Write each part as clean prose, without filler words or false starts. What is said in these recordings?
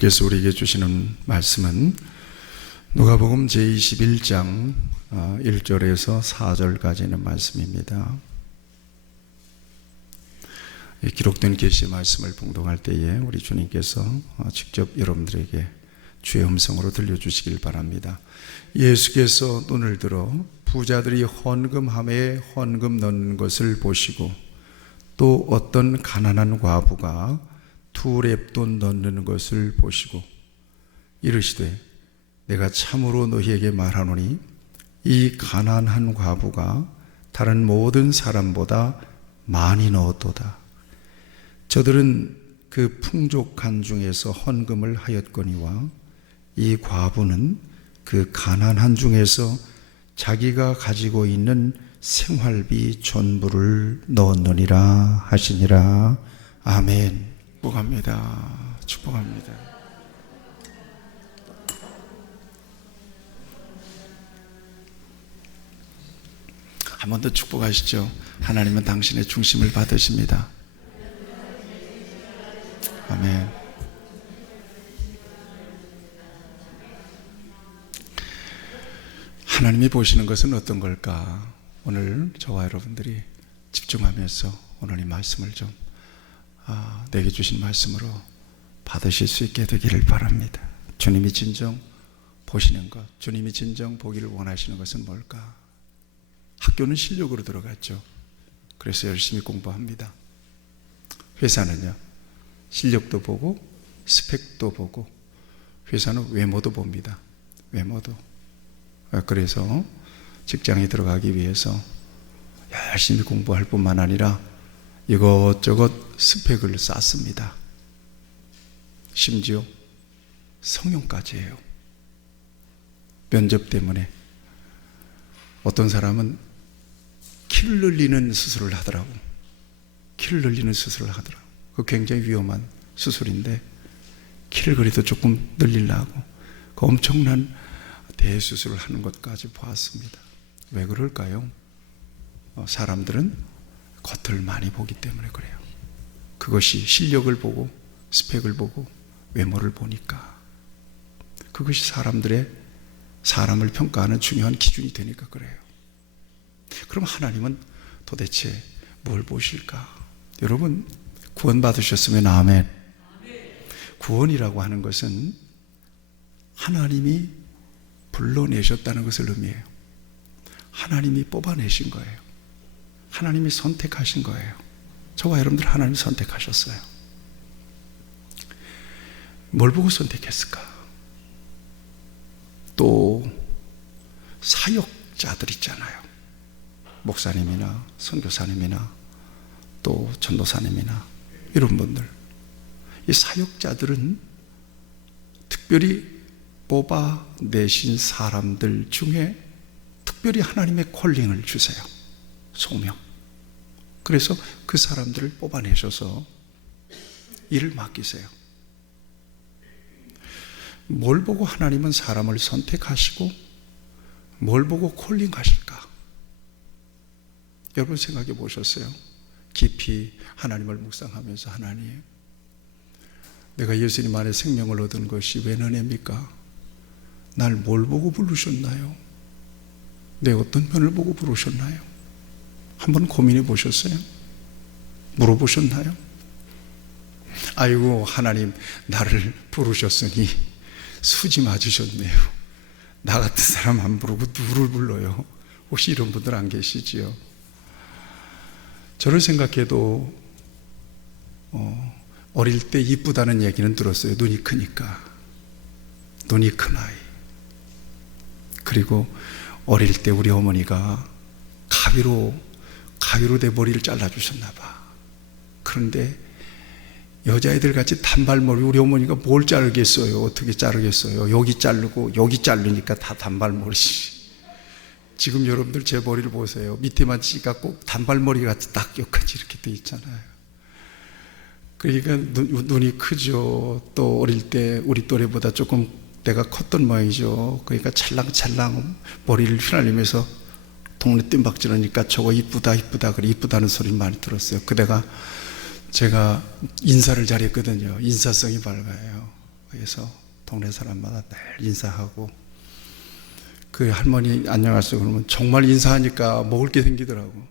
하나님께서 우리에게 주시는 말씀은 누가복음 제21장 1절에서 4절까지 있는 말씀입니다. 기록된 계시의 말씀을 봉독할 때에 우리 주님께서 직접 여러분들에게 주의 음성으로 들려주시길 바랍니다. 예수께서 눈을 들어 부자들이 헌금함에 헌금 넣는 것을 보시고 또 어떤 가난한 과부가 2렙돈 넣는 것을 보시고 이르시되 내가 참으로 너희에게 말하노니 이 가난한 과부가 다른 모든 사람보다 많이 넣었도다. 저들은 그 풍족한 중에서 헌금을 하였거니와 이 과부는 그 가난한 중에서 자기가 가지고 있는 생활비 전부를 넣었느니라 하시니라. 아멘. 축복합니다. 축복합니다. 한 번 더 축복하시죠. 하나님은 당신의 중심을 받으십니다. 아멘. 하나님이 보시는 것은 어떤 걸까? 오늘 저와 여러분들이 집중하면서 오늘 이 말씀을 좀 내게 주신 말씀으로 받으실 수 있게 되기를 바랍니다. 주님이 진정 보시는 것, 주님이 진정 보기를 원하시는 것은 뭘까? 학교는 실력으로 들어갔죠. 그래서 열심히 공부합니다. 회사는요, 실력도 보고 스펙도 보고, 회사는 외모도 봅니다. 외모도. 그래서 직장에 들어가기 위해서 열심히 공부할 뿐만 아니라 이것저것 스펙을 쌓습니다. 심지어 성형까지 해요. 면접 때문에. 어떤 사람은 키를 늘리는 수술을 하더라고. 키를 늘리는 수술을 하더라고. 그 굉장히 위험한 수술인데 키를 그래도 조금 늘리려고 그 엄청난 대수술을 하는 것까지 보았습니다. 왜 그럴까요? 사람들은 겉을 많이 보기 때문에 그래요. 그것이 실력을 보고 스펙을 보고 외모를 보니까 그것이 사람을 평가하는 중요한 기준이 되니까 그래요. 그럼 하나님은 도대체 뭘 보실까? 여러분 구원 받으셨으면 아멘. 구원이라고 하는 것은 하나님이 불러내셨다는 것을 의미해요. 하나님이 뽑아내신 거예요. 하나님이 선택하신 거예요. 저와 여러분들 하나님이 선택하셨어요. 뭘 보고 선택했을까? 또 사역자들 있잖아요. 목사님이나 선교사님이나 또 전도사님이나 이런 분들, 이 사역자들은 특별히 뽑아내신 사람들 중에 특별히 하나님의 콜링을 주세요. 소명. 그래서 그 사람들을 뽑아내셔서 일을 맡기세요. 뭘 보고 하나님은 사람을 선택하시고 뭘 보고 콜링하실까? 여러분 생각해 보셨어요? 깊이 하나님을 묵상하면서 하나님, 내가 예수님 안에 생명을 얻은 것이 왜 은혜입니까? 날 뭘 보고 부르셨나요? 내 어떤 면을 보고 부르셨나요? 한번 고민해 보셨어요? 물어보셨나요? 아이고 하나님, 나를 부르셨으니 수지 맞으셨네요. 나 같은 사람 안 부르고 누구를 불러요? 혹시 이런 분들 안 계시지요? 저를 생각해도 어릴 때 이쁘다는 얘기는 들었어요. 눈이 크니까. 눈이 큰 아이. 그리고 어릴 때 우리 어머니가 가위로 내 머리를 잘라주셨나 봐. 그런데 여자애들 같이 단발머리, 우리 어머니가 뭘 자르겠어요? 어떻게 자르겠어요? 여기 자르고 여기 자르니까 다 단발머리지. 지금 여러분들 제 머리를 보세요. 밑에만 치니까 꼭 단발머리 같이 딱 여기까지 이렇게 돼 있잖아요. 그러니까 눈이 크죠. 또 어릴 때 우리 또래보다 조금 내가 컸던 모양이죠. 그러니까 찰랑찰랑 머리를 휘날리면서 동네 뜀박질하니까 저거 이쁘다 그래. 이쁘다는 소리 많이 들었어요. 그대가 제가 인사를 잘했거든요. 인사성이 밝아요. 그래서 동네 사람마다 늘 인사하고, 그 할머니 안녕하세요 그러면 정말 인사하니까 먹을 게 생기더라고.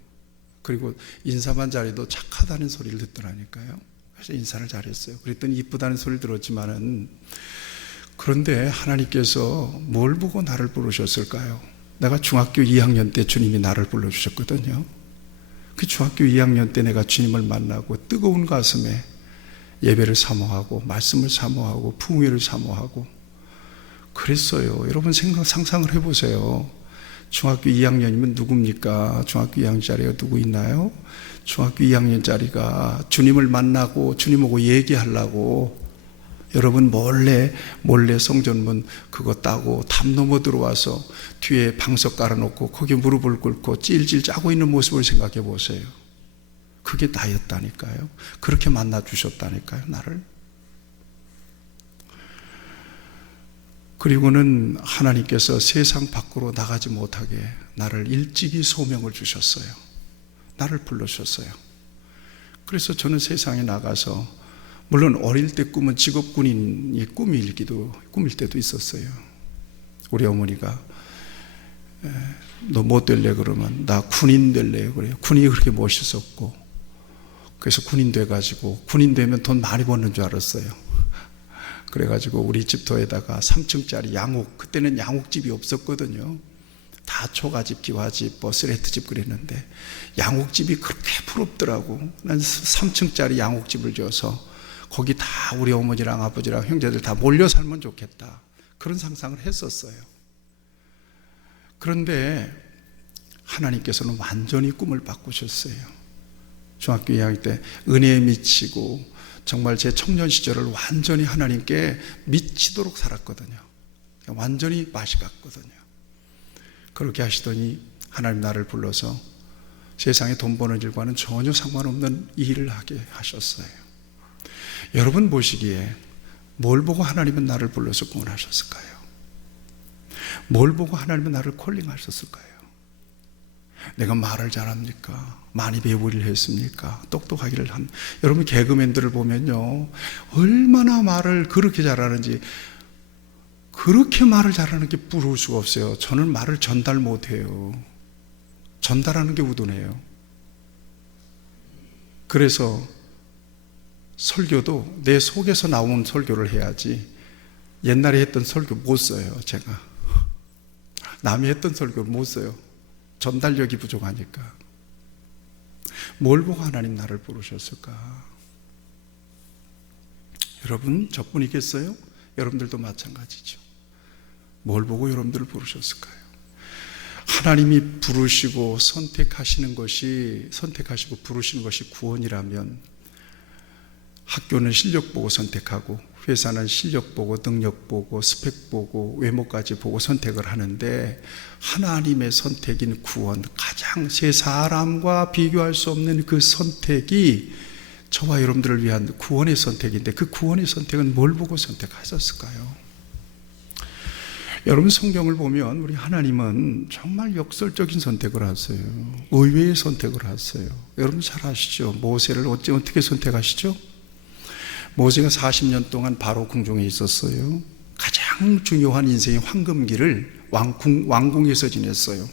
그리고 인사만 잘해도 착하다는 소리를 듣더라니까요. 그래서 인사를 잘했어요. 그랬더니 이쁘다는 소리를 들었지만은, 그런데 하나님께서 뭘 보고 나를 부르셨을까요? 내가 중학교 2학년 때 주님이 나를 불러주셨거든요. 그 중학교 2학년 때 내가 주님을 만나고 뜨거운 가슴에 예배를 사모하고 말씀을 사모하고 풍요를 사모하고 그랬어요. 여러분 상상을 해보세요. 중학교 2학년이면 누굽니까? 중학교 2학년짜리가 누구 있나요? 중학교 2학년짜리가 주님을 만나고 주님하고 얘기하려고 여러분 몰래 성전문 그거 따고 담 넘어 들어와서 뒤에 방석 깔아놓고 거기에 무릎을 꿇고 찔찔 짜고 있는 모습을 생각해 보세요. 그게 나였다니까요. 그렇게 만나 주셨다니까요, 나를. 그리고는 하나님께서 세상 밖으로 나가지 못하게 나를 일찍이 소명을 주셨어요. 나를 불러주셨어요. 그래서 저는 세상에 나가서, 물론 어릴 때 꿈은 직업군인이 꿈일 때도 있었어요. 우리 어머니가 너 뭐 될래 그러면 나 군인 될래요 그래요. 군인이 그렇게 멋있었고, 그래서 군인 돼가지고 군인 되면 돈 많이 버는 줄 알았어요. 그래가지고 우리 집터에다가 3층짜리 양옥, 그때는 양옥집이 없었거든요. 다 초가집, 기와집, 쓰레트집 그랬는데 양옥집이 그렇게 부럽더라고. 난 3층짜리 양옥집을 지어서 거기 다 우리 어머니랑 아버지랑 형제들 다 몰려 살면 좋겠다, 그런 상상을 했었어요. 그런데 하나님께서는 완전히 꿈을 바꾸셨어요. 중학교 2학년 때 은혜에 미치고 정말 제 청년 시절을 완전히 하나님께 미치도록 살았거든요. 완전히 맛이 갔거든요. 그렇게 하시더니 하나님 나를 불러서 세상에 돈 버는 일과는 전혀 상관없는 일을 하게 하셨어요. 여러분 보시기에 뭘 보고 하나님은 나를 불러서 구원하셨을까요? 뭘 보고 하나님은 나를 콜링하셨을까요? 내가 말을 잘합니까? 많이 배우기를 했습니까? 똑똑하기를 한. 여러분 개그맨들을 보면요, 얼마나 말을 그렇게 잘하는지, 그렇게 말을 잘하는 게 부러울 수가 없어요. 저는 말을 전달 못해요. 전달하는 게 우둔해요. 그래서 설교도 내 속에서 나온 설교를 해야지, 옛날에 했던 설교 못 써요. 제가 남이 했던 설교를 못 써요. 전달력이 부족하니까. 뭘 보고 하나님 나를 부르셨을까? 여러분 저뿐이겠어요? 여러분들도 마찬가지죠. 뭘 보고 여러분들을 부르셨을까요? 하나님이 부르시고 선택하시고 부르시는 것이 구원이라면, 학교는 실력 보고 선택하고 회사는 실력 보고 능력 보고 스펙 보고 외모까지 보고 선택을 하는데, 하나님의 선택인 구원, 가장 세 사람과 비교할 수 없는 그 선택이 저와 여러분들을 위한 구원의 선택인데, 그 구원의 선택은 뭘 보고 선택하셨을까요? 여러분 성경을 보면 우리 하나님은 정말 역설적인 선택을 하세요. 의외의 선택을 하세요. 여러분 잘 아시죠? 모세를 어떻게 선택하시죠? 모세가 40년 동안 바로 궁중에 있었어요. 가장 중요한 인생의 황금기를 왕궁에서 지냈어요.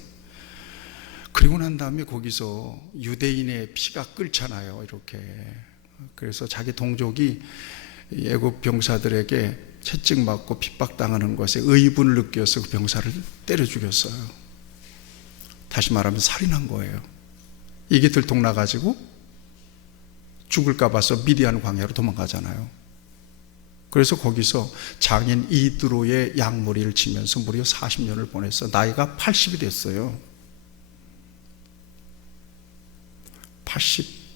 그리고 난 다음에 거기서 유대인의 피가 끓잖아요, 이렇게. 그래서 자기 동족이 애굽 병사들에게 채찍맞고 핍박당하는 것에 의분을 느껴서 그 병사를 때려 죽였어요. 다시 말하면 살인한 거예요. 이게 들통나가지고 죽을까 봐서 미디안 광야로 도망가잖아요. 그래서 거기서 장인 이드로의 양머리를 치면서 무려 40년을 보냈어. 나이가 80이 됐어요. 80.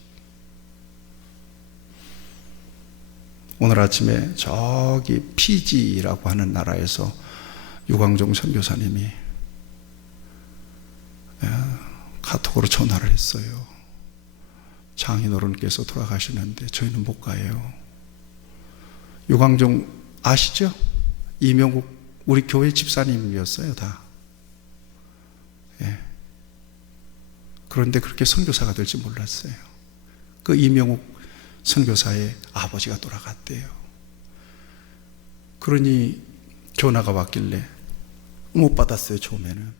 오늘 아침에 저기 피지라고 하는 나라에서 유광종 선교사님이 카톡으로 전화를 했어요. 장인어른께서 돌아가시는데 저희는 못 가요. 유광종 아시죠? 이명국 우리 교회 집사님이었어요, 다. 예. 그런데 그렇게 선교사가 될지 몰랐어요. 그 이명국 선교사의 아버지가 돌아갔대요. 그러니 전화가 왔길래 못 받았어요, 처음에는.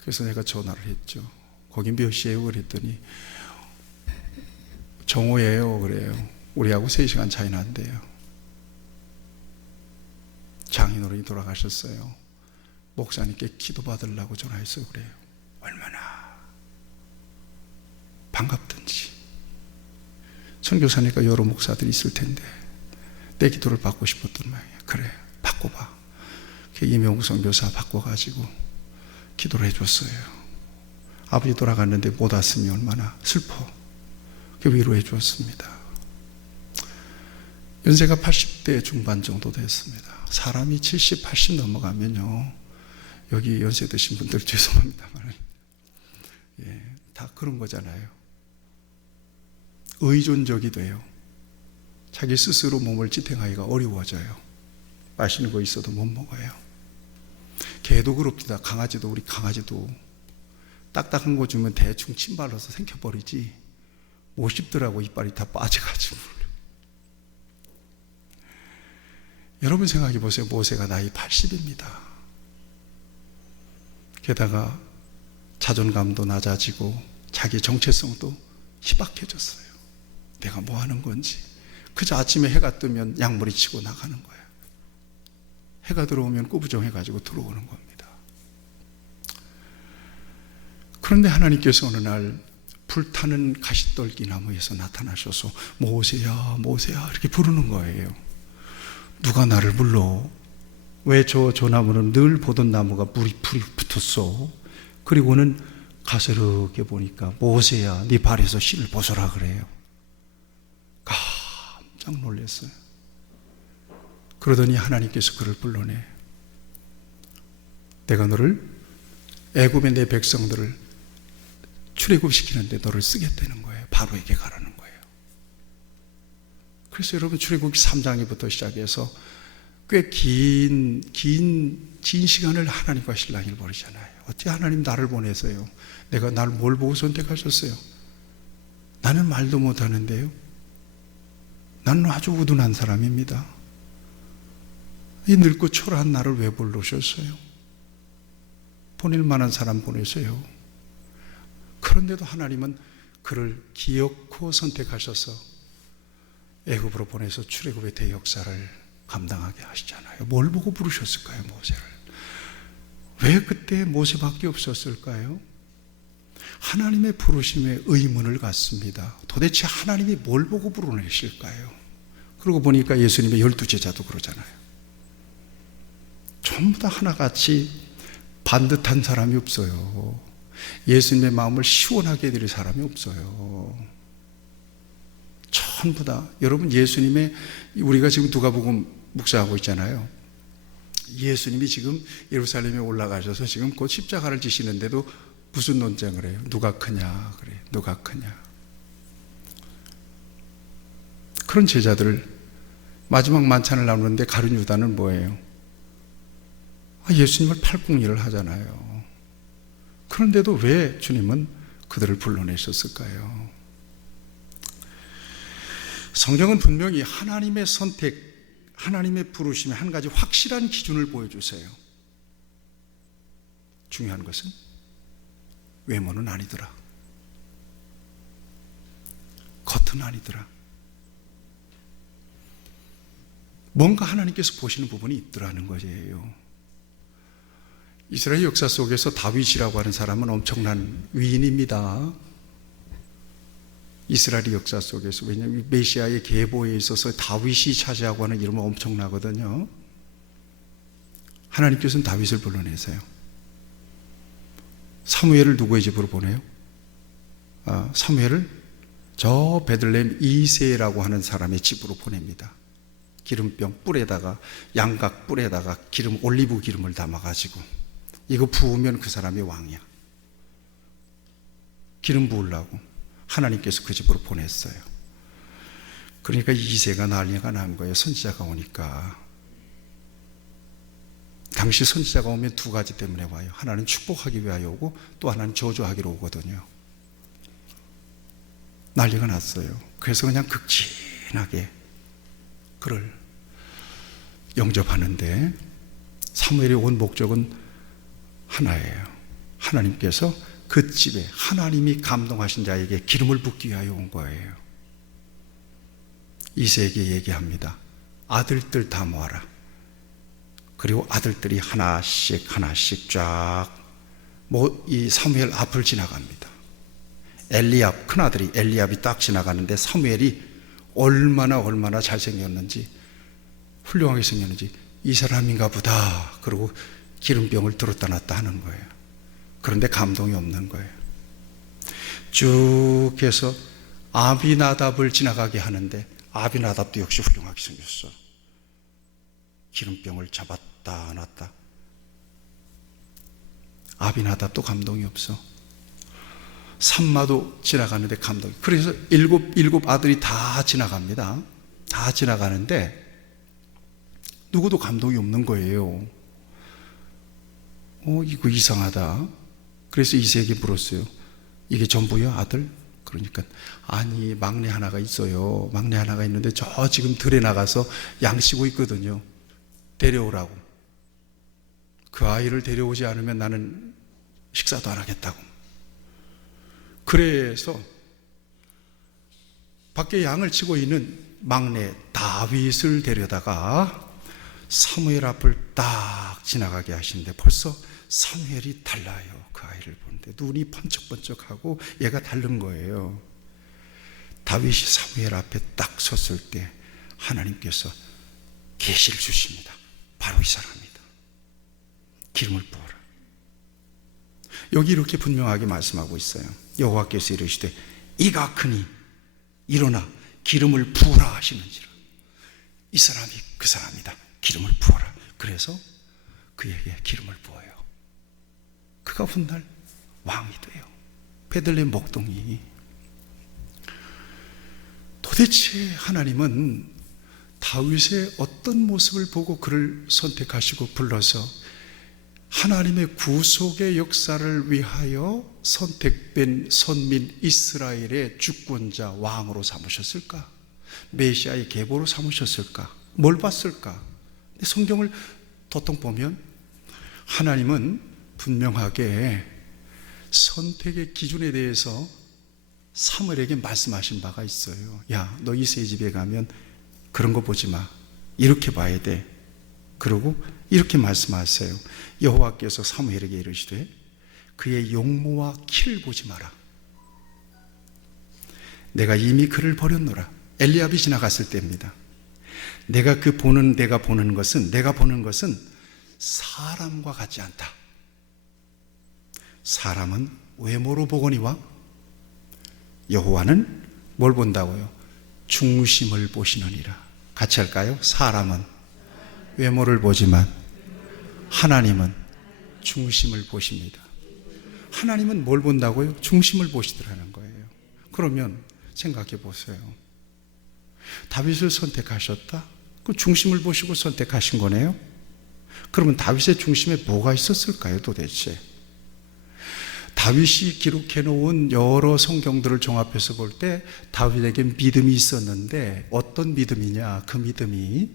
그래서 내가 전화를 했죠. 거기 몇 시에요? 그랬더니 정오예요. 그래요. 우리하고 3시간 차이 난대요. 장인어른이 돌아가셨어요. 목사님께 기도 받으려고 전화했어요. 그래요. 얼마나 반갑든지. 선교사니까 여러 목사들이 있을 텐데 내 기도를 받고 싶었던 모양이에요. 그래, 바꿔봐. 이명웅 선교사 바꿔가지고 기도를 해줬어요. 아버지 돌아갔는데 못 왔으면 얼마나 슬퍼. 위로해 주었습니다. 연세가 80대 중반 정도 됐습니다. 사람이 70, 80 넘어가면요, 여기 연세 드신 분들 죄송합니다만, 다 그런 거잖아요. 의존적이 돼요. 자기 스스로 몸을 지탱하기가 어려워져요. 맛있는 거 있어도 못 먹어요. 개도 그럽니다. 강아지도, 우리 강아지도 딱딱한 거 주면 대충 침 발라서 생겨버리지 못 씹더라고. 이빨이 다 빠져가지고. 여러분 생각해 보세요. 모세가 나이 80입니다. 게다가 자존감도 낮아지고 자기 정체성도 희박해졌어요. 내가 뭐 하는 건지. 그저 아침에 해가 뜨면 양머리 치고 나가는 거예요. 해가 들어오면 꾸부정해가지고 들어오는 겁니다. 그런데 하나님께서 어느 날 불타는 가시떨기 나무에서 나타나셔서 모세야 모세야 이렇게 부르는 거예요. 누가 나를 불러? 왜 저 나무는 늘 보던 나무가 물이 풀이 붙었어? 그리고는 가스럽게 보니까 모세야 네 발에서 실을 벗어라 그래요. 깜짝 놀랐어요. 그러더니 하나님께서 그를 불러내. 내가 너를 애굽의 내 백성들을 출애굽시키는데 너를 쓰겠다는 거예요. 바로에게 가라는 거예요. 그래서 여러분 출애굽기 3장부터 시작해서 꽤 긴 시간을 하나님과 신랑을 벌이잖아요. 어떻게 하나님 나를 보내서요? 내가 날 뭘 보고 선택하셨어요? 나는 말도 못하는데요. 나는 아주 우둔한 사람입니다. 이 늙고 초라한 나를 왜 부르셨어요? 보낼 만한 사람 보내세요. 그런데도 하나님은 그를 기어코 선택하셔서 애굽으로 보내서 출애굽의 대역사를 감당하게 하시잖아요. 뭘 보고 부르셨을까요, 모세를? 왜 그때 모세밖에 없었을까요? 하나님의 부르심에 의문을 갖습니다. 도대체 하나님이 뭘 보고 부르내실까요? 그러고 보니까 예수님의 12제자도 그러잖아요. 전부 다 하나같이 반듯한 사람이 없어요. 예수님의 마음을 시원하게 해드릴 사람이 없어요. 전부 다. 여러분 예수님의, 우리가 지금 누가복음 묵상하고 있잖아요. 예수님이 지금 예루살렘에 올라가셔서 지금 곧 십자가를 지시는데도 무슨 논쟁을 해요? 누가 크냐 그래. 누가 크냐. 그런 제자들 마지막 만찬을 나누는데 가룟 유다는 뭐예요? 예수님을 팔궁리를 하잖아요. 그런데도 왜 주님은 그들을 불러내셨을까요? 성경은 분명히 하나님의 선택, 하나님의 부르심의 한 가지 확실한 기준을 보여주세요. 중요한 것은 외모는 아니더라. 겉은 아니더라. 뭔가 하나님께서 보시는 부분이 있더라는 거예요. 이스라엘 역사 속에서 다윗이라고 하는 사람은 엄청난 위인입니다. 이스라엘 역사 속에서. 왜냐하면 메시아의 계보에 있어서 다윗이 차지하고 하는 이름은 엄청나거든요. 하나님께서는 다윗을 불러내세요. 사무엘을 누구의 집으로 보내요? 사무엘을 저 베들레헴 이새라고 하는 사람의 집으로 보냅니다. 기름병 뿔에다가, 양각 뿔에다가 기름, 올리브 기름을 담아가지고 이거 부으면 그 사람이 왕이야. 기름 부으려고 하나님께서 그 집으로 보냈어요. 그러니까 이새가 난리가 난 거예요. 선지자가 오니까. 당시 선지자가 오면 두 가지 때문에 와요. 하나는 축복하기 위하여 오고 또 하나는 저주하기로 오거든요. 난리가 났어요. 그래서 그냥 극진하게 그를 영접하는데 사무엘이 온 목적은 하나예요. 하나님께서 그 집에 하나님이 감동하신 자에게 기름을 붓기 위하여 온 거예요. 이새에게 얘기합니다. 아들들 다 모아라. 그리고 아들들이 하나씩 쫙 이 사무엘 앞을 지나갑니다. 엘리압, 큰아들이 엘리압이 딱 지나가는데 사무엘이 얼마나 잘생겼는지 훌륭하게 생겼는지 이 사람인가 보다 그러고 기름병을 들었다 놨다 하는 거예요. 그런데 감동이 없는 거예요. 쭉 해서 아비나답을 지나가게 하는데 아비나답도 역시 훌륭하게 생겼어. 기름병을 잡았다 놨다. 아비나답도 감동이 없어. 삼마도 지나가는데 감동이. 그래서 일곱 아들이 다 지나갑니다. 다 지나가는데 누구도 감동이 없는 거예요. 이거 이상하다. 그래서 이새에게 물었어요. 이게 전부요, 아들? 그러니까 아니, 막내 하나가 있어요. 막내 하나가 있는데 저 지금 들에 나가서 양 씌고 있거든요. 데려오라고. 그 아이를 데려오지 않으면 나는 식사도 안 하겠다고. 그래서 밖에 양을 치고 있는 막내 다윗을 데려다가 사무엘 앞을 딱 지나가게 하시는데 벌써 사무엘이 달라요. 그 아이를 보는데 눈이 번쩍번쩍하고 얘가 다른 거예요. 다윗이 사무엘 앞에 딱 섰을 때 하나님께서 계시를 주십니다. 바로 이 사람이다. 기름을 부어라. 여기 이렇게 분명하게 말씀하고 있어요. 여호와께서 이르시되 이가 크니 일어나 기름을 부으라 하시는지라. 이 사람이 그 사람이다. 기름을 부어라. 그래서 그에게 기름을 부어요. 그가 훗날 왕이 돼요. 베들레헴 목동이. 도대체 하나님은 다윗의 어떤 모습을 보고 그를 선택하시고 불러서 하나님의 구속의 역사를 위하여 선택된 선민 이스라엘의 주권자 왕으로 삼으셨을까? 메시아의 계보로 삼으셨을까? 뭘 봤을까? 성경을 도통 보면 하나님은 분명하게 선택의 기준에 대해서 사무엘에게 말씀하신 바가 있어요. 야, 너 이새의 집에 가면 그런 거 보지 마. 이렇게 봐야 돼. 그리고 이렇게 말씀하세요. 여호와께서 사무엘에게 이르시되 그의 용모와 키를 보지 마라. 내가 이미 그를 버렸노라. 엘리압이 지나갔을 때입니다. 내가 보는 것은 사람과 같지 않다. 사람은 외모로 보거니와 여호와는 뭘 본다고요? 중심을 보시느니라. 같이 할까요? 사람은 외모를 보지만 하나님은 중심을 보십니다. 하나님은 뭘 본다고요? 중심을 보시더라는 거예요. 그러면 생각해 보세요. 다윗을 선택하셨다? 그 중심을 보시고 선택하신 거네요? 그러면 다윗의 중심에 뭐가 있었을까요, 도대체? 다윗이 기록해 놓은 여러 성경들을 종합해서 볼 때 다윗에게 믿음이 있었는데 어떤 믿음이냐? 그 믿음이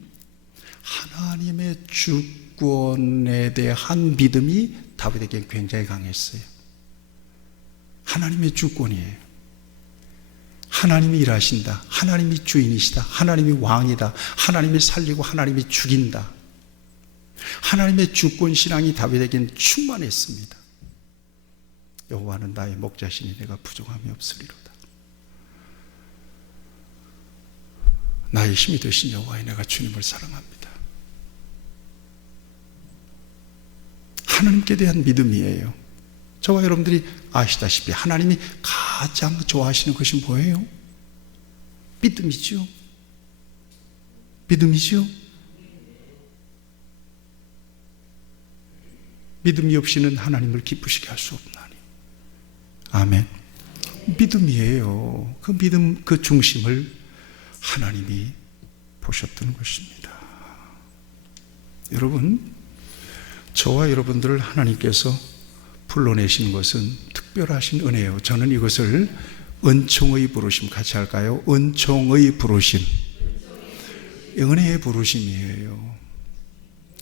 하나님의 주권에 대한 믿음이 다윗에게 굉장히 강했어요. 하나님의 주권이에요. 하나님이 일하신다. 하나님이 주인이시다. 하나님이 왕이다. 하나님이 살리고 하나님이 죽인다. 하나님의 주권 신앙이 다윗에게는 충만했습니다. 여호와는 나의 목자시니 내가 부족함이 없으리로다. 나의 힘이 되신 여호와여, 내가 주님을 사랑합니다. 하나님께 대한 믿음이에요. 저와 여러분들이 아시다시피 하나님이 가장 좋아하시는 것이 뭐예요? 믿음이죠. 믿음이죠. 믿음이 없이는 하나님을 기쁘시게 할 수 없나니. 아멘. 믿음이에요. 그 믿음, 그 중심을 하나님이 보셨던 것입니다. 여러분, 저와 여러분들을 하나님께서 불러내신 것은 특별하신 은혜예요. 저는 이것을 은총의 부르심, 같이 할까요? 은총의 부르심, 은혜의 부르심이에요.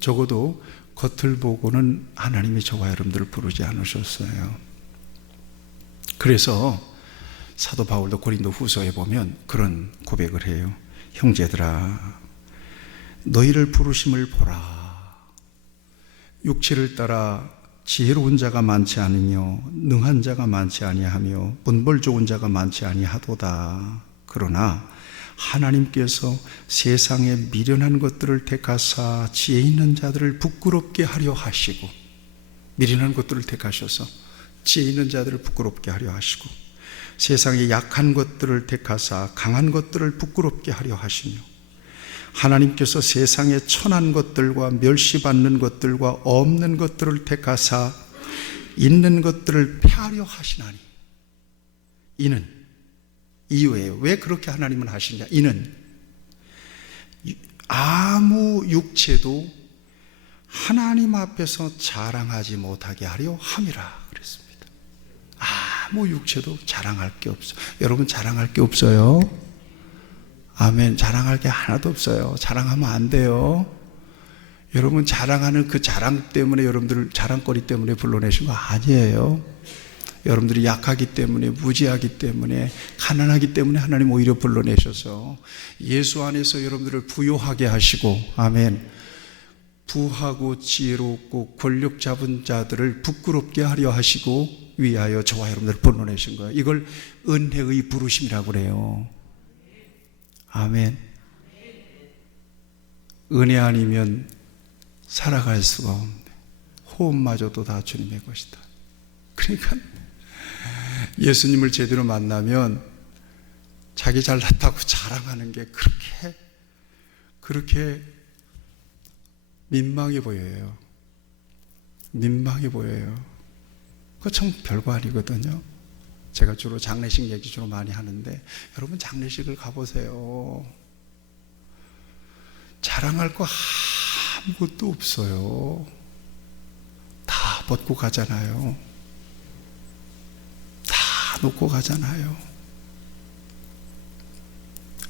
적어도 겉을 보고는 하나님이 저와 여러분들을 부르지 않으셨어요. 그래서 사도 바울도 고린도 후서에 보면 그런 고백을 해요. 형제들아, 너희를 부르심을 보라. 육체를 따라 지혜로운 자가 많지 않으며 능한 자가 많지 아니하며 문벌 좋은 자가 많지 아니하도다. 그러나 하나님께서 세상에 미련한 것들을 택하사 지혜 있는 자들을 부끄럽게 하려 하시고, 미련한 것들을 택하셔서 지혜 있는 자들을 부끄럽게 하려 하시고, 세상에 약한 것들을 택하사 강한 것들을 부끄럽게 하려 하시며, 하나님께서 세상에 천한 것들과 멸시받는 것들과 없는 것들을 택하사 있는 것들을 폐하려 하시나니. 이는, 이유에 왜 그렇게 하나님은 하시냐? 이는 아무 육체도 하나님 앞에서 자랑하지 못하게 하려 함이라 그랬습니다. 아무 육체도 자랑할 게 없어요. 여러분 자랑할 게 없어요? 아멘. 자랑할 게 하나도 없어요. 자랑하면 안 돼요. 여러분 자랑하는 그 자랑 때문에, 여러분들 자랑거리 때문에 불러내신 거 아니에요. 여러분들이 약하기 때문에, 무지하기 때문에, 가난하기 때문에 하나님 오히려 불러내셔서 예수 안에서 여러분들을 부요하게 하시고, 아멘, 부하고 지혜롭고 권력 잡은 자들을 부끄럽게 하려 하시고 위하여 저와 여러분들을 불러내신 거예요. 이걸 은혜의 부르심이라고 그래요. 아멘. 은혜 아니면 살아갈 수가 없네. 호흡마저도 다 주님의 것이다. 그러니까 예수님을 제대로 만나면 자기 잘났다고 자랑하는 게 그렇게 민망해 보여요. 민망해 보여요. 그거 참 별거 아니거든요. 제가 주로 장례식 얘기 주로 많이 하는데, 여러분 장례식을 가보세요. 자랑할 거 아무것도 없어요. 다 벗고 가잖아요. 다 놓고 가잖아요.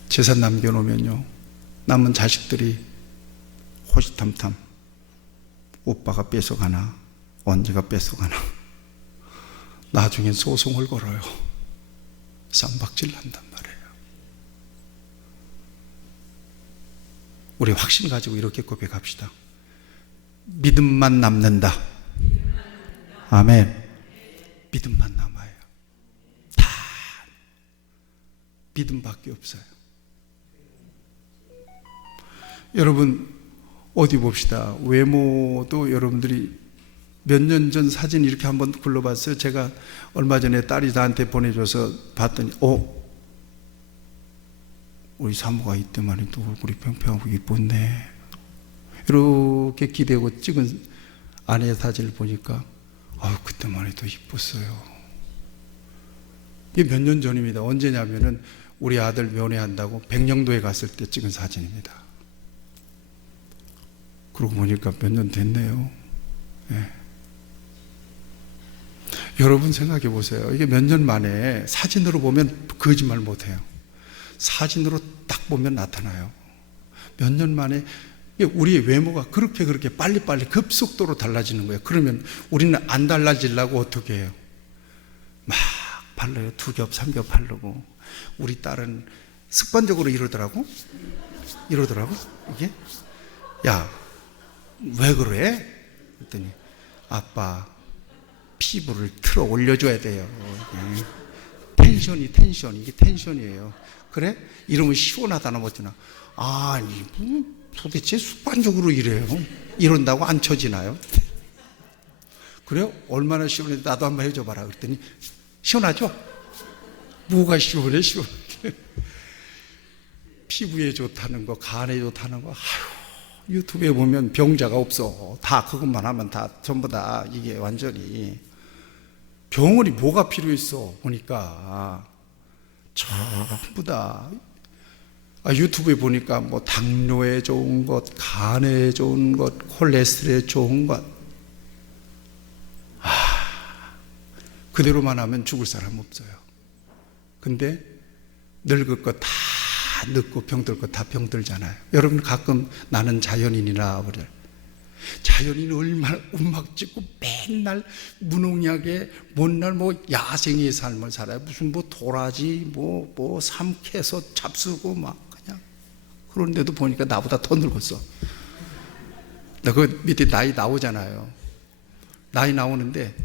재산 남겨놓으면요, 남은 자식들이 호시탐탐 오빠가 뺏어가나, 언제가 뺏어가나, 나중엔 소송을 걸어요. 쌈박질 난단 말이에요. 우리 확신 가지고 이렇게 고백합시다. 믿음만 남는다. 아멘. 믿음만 남아요. 다 믿음밖에 없어요. 여러분 어디 봅시다. 외모도 여러분들이 몇 년 전 사진 이렇게 한번 굴러봤어요. 제가 얼마 전에 딸이 나한테 보내줘서 봤더니, 우리 사모가 이때만 해도 얼굴이 평평하고 이뻤네. 이렇게 기대고 찍은 아내의 사진을 보니까, 그때만 해도 이뻤어요. 이게 몇 년 전입니다. 언제냐면은 우리 아들 면회한다고 백령도에 갔을 때 찍은 사진입니다. 그러고 보니까 몇 년 됐네요. 네. 여러분 생각해 보세요. 이게 몇 년 만에 사진으로 보면 거짓말 못해요. 사진으로 딱 보면 나타나요. 몇 년 만에 우리의 외모가 그렇게 빨리빨리 급속도로 달라지는 거예요. 그러면 우리는 안 달라지려고 어떻게 해요? 막 바르요. 2겹, 3겹 바르고. 우리 딸은 습관적으로 이러더라고. 이게, 야, 왜 그래? 그랬더니, 아빠 피부를 틀어 올려줘야 돼요. 텐션이 이게 텐션이에요. 그래? 이러면 시원하다나 못하나? 아니 도대체 습관적으로 이래요. 이런다고 안 쳐지나요? 그래요? 얼마나 시원해? 나도 한번 해줘봐라. 그랬더니 시원하죠? 뭐가 시원해? 피부에 좋다는 거, 간에 좋다는 거, 유튜브에 보면 병자가 없어. 다 그것만 하면 다 전부 다 이게 완전히 병원이 뭐가 필요했어 보니까 전부 다 유튜브에 보니까 뭐 당뇨에 좋은 것, 간에 좋은 것, 콜레스테롤에 좋은 것, 그대로만 하면 죽을 사람 없어요. 근데 늙을 것 다 늙고 병들 것 다 병들잖아요. 여러분 가끔 나는 자연인이라 그래. 자연인 얼마나 음악 찍고 맨날 무농약에 못날 야생의 삶을 살아요. 무슨 도라지 삶 캐서 잡수고 막 그냥. 그런데도 보니까 나보다 더 늙었어. 나 그 밑에 나이 나오잖아요. 나이 나오는데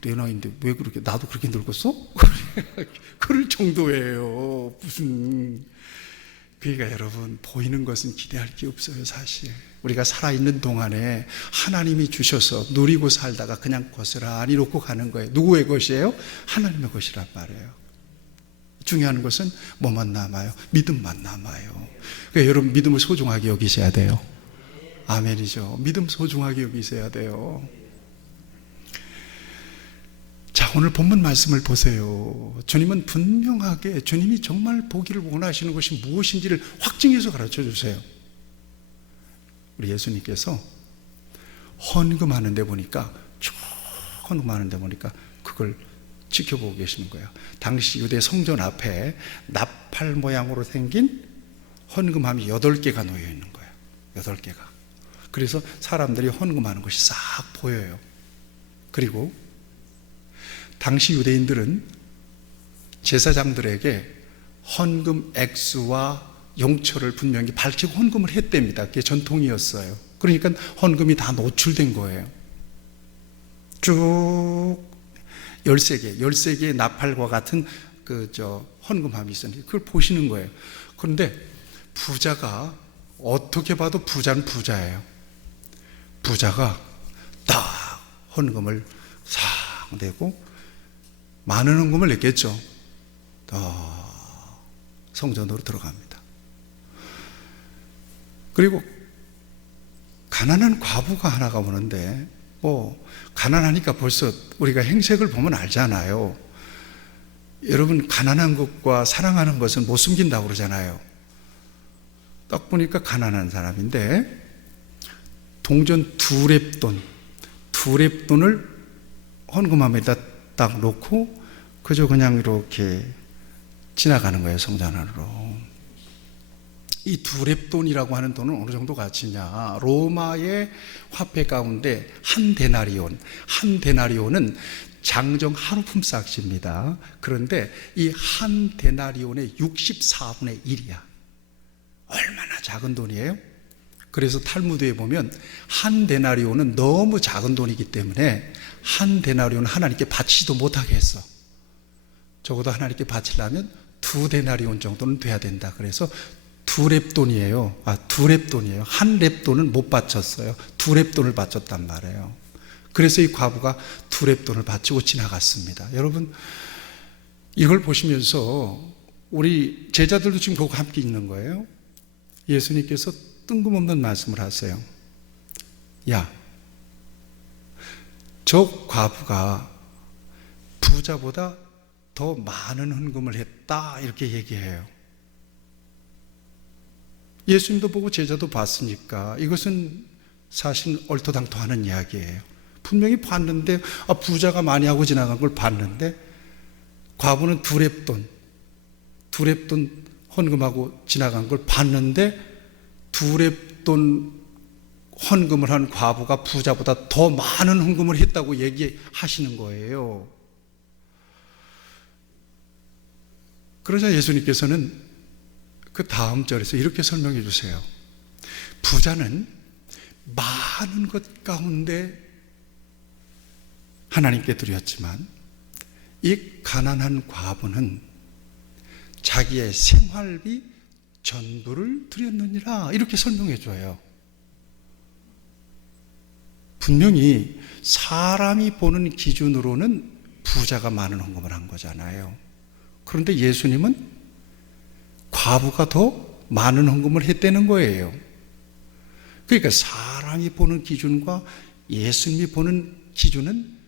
내 나이인데 왜 그렇게 나도 그렇게 늙었어? 그럴 정도예요. 무슨. 그러니까 여러분, 보이는 것은 기대할 게 없어요. 사실 우리가 살아있는 동안에 하나님이 주셔서 누리고 살다가 그냥 고스란히 놓고 가는 거예요. 누구의 것이에요? 하나님의 것이란 말이에요. 중요한 것은 뭐만 남아요? 믿음만 남아요. 그러니까 여러분, 믿음을 소중하게 여기셔야 돼요. 아멘이죠. 믿음 소중하게 여기셔야 돼요. 자, 오늘 본문 말씀을 보세요. 주님은 분명하게 주님이 정말 보기를 원하시는 것이 무엇인지를 확증해서 가르쳐 주세요. 우리 예수님께서 헌금하는 데 보니까 그걸 지켜보고 계시는 거예요. 당시 유대 성전 앞에 나팔 모양으로 생긴 헌금함이 8개가 놓여 있는 거예요. 8개가. 그래서 사람들이 헌금하는 것이 싹 보여요. 그리고 당시 유대인들은 제사장들에게 헌금 액수와 용처를 분명히 밝히고 헌금을 했답니다. 그게 전통이었어요. 그러니까 헌금이 다 노출된 거예요. 쭉 13개의 나팔과 같은 헌금함이 있었는데 그걸 보시는 거예요. 그런데 부자가, 어떻게 봐도 부자는 부자예요. 부자가 딱 헌금을 싹 내고 많은 헌금을 냈겠죠. 성전으로 들어갑니다. 그리고 가난한 과부가 하나가 오는데, 가난하니까 벌써 우리가 행색을 보면 알잖아요. 여러분, 가난한 것과 사랑하는 것은 못 숨긴다고 그러잖아요. 딱 보니까 가난한 사람인데 동전 2렙돈을 헌금함에다 딱 놓고 그저 그냥 이렇게 지나가는 거예요. 성전 안으로. 이 2렙돈이라고 하는 돈은 어느 정도 가치냐? 로마의 화폐 가운데 한 데나리온은 장정 하루품 값입니다. 그런데 이 한 데나리온의 64분의 1이야. 얼마나 작은 돈이에요? 그래서 탈무드에 보면 한 데나리온은 너무 작은 돈이기 때문에 한 데나리온은 하나님께 바치지도 못하게 했어. 적어도 하나님께 바치려면 2데나리온 정도는 돼야 된다. 그래서 2렙돈이에요. 2렙돈이에요. 한 렙돈은 못 바쳤어요. 2렙돈을 바쳤단 말이에요. 그래서 이 과부가 2렙돈을 바치고 지나갔습니다. 여러분, 이걸 보시면서 우리 제자들도 지금 거기 함께 있는 거예요. 예수님께서 뜬금없는 말씀을 하세요. 야, 저 과부가 부자보다 더 많은 헌금을 했다, 이렇게 얘기해요. 예수님도 보고 제자도 봤으니까 이것은 사실 얼토당토하는 이야기예요. 분명히 봤는데, 부자가 많이 하고 지나간 걸 봤는데, 과부는 2렙돈 헌금하고 지나간 걸 봤는데, 2렙돈 헌금을 한 과부가 부자보다 더 많은 헌금을 했다고 얘기하시는 거예요. 그러자 예수님께서는 그 다음 절에서 이렇게 설명해 주세요. 부자는 많은 것 가운데 하나님께 드렸지만 이 가난한 과부는 자기의 생활비 전부를 드렸느니라, 이렇게 설명해 줘요. 분명히 사람이 보는 기준으로는 부자가 많은 헌금을 한 거잖아요. 그런데 예수님은 과부가 더 많은 헌금을 했다는 거예요. 그러니까 사람이 보는 기준과 예수님이 보는 기준은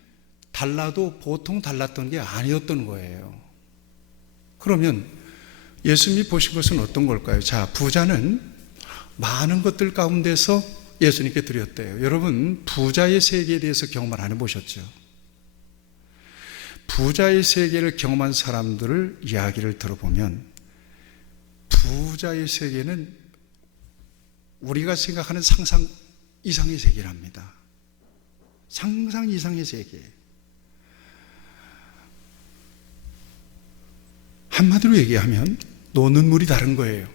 달라도 보통 달랐던 게 아니었던 거예요. 그러면 예수님이 보신 것은 어떤 걸까요? 자, 부자는 많은 것들 가운데서 예수님께 드렸대요. 여러분, 부자의 세계에 대해서 경험을 안 해보셨죠? 부자의 세계를 경험한 사람들을 이야기를 들어보면 부자의 세계는 우리가 생각하는 상상 이상의 세계랍니다. 상상 이상의 세계. 한마디로 얘기하면 노는 물이 다른 거예요.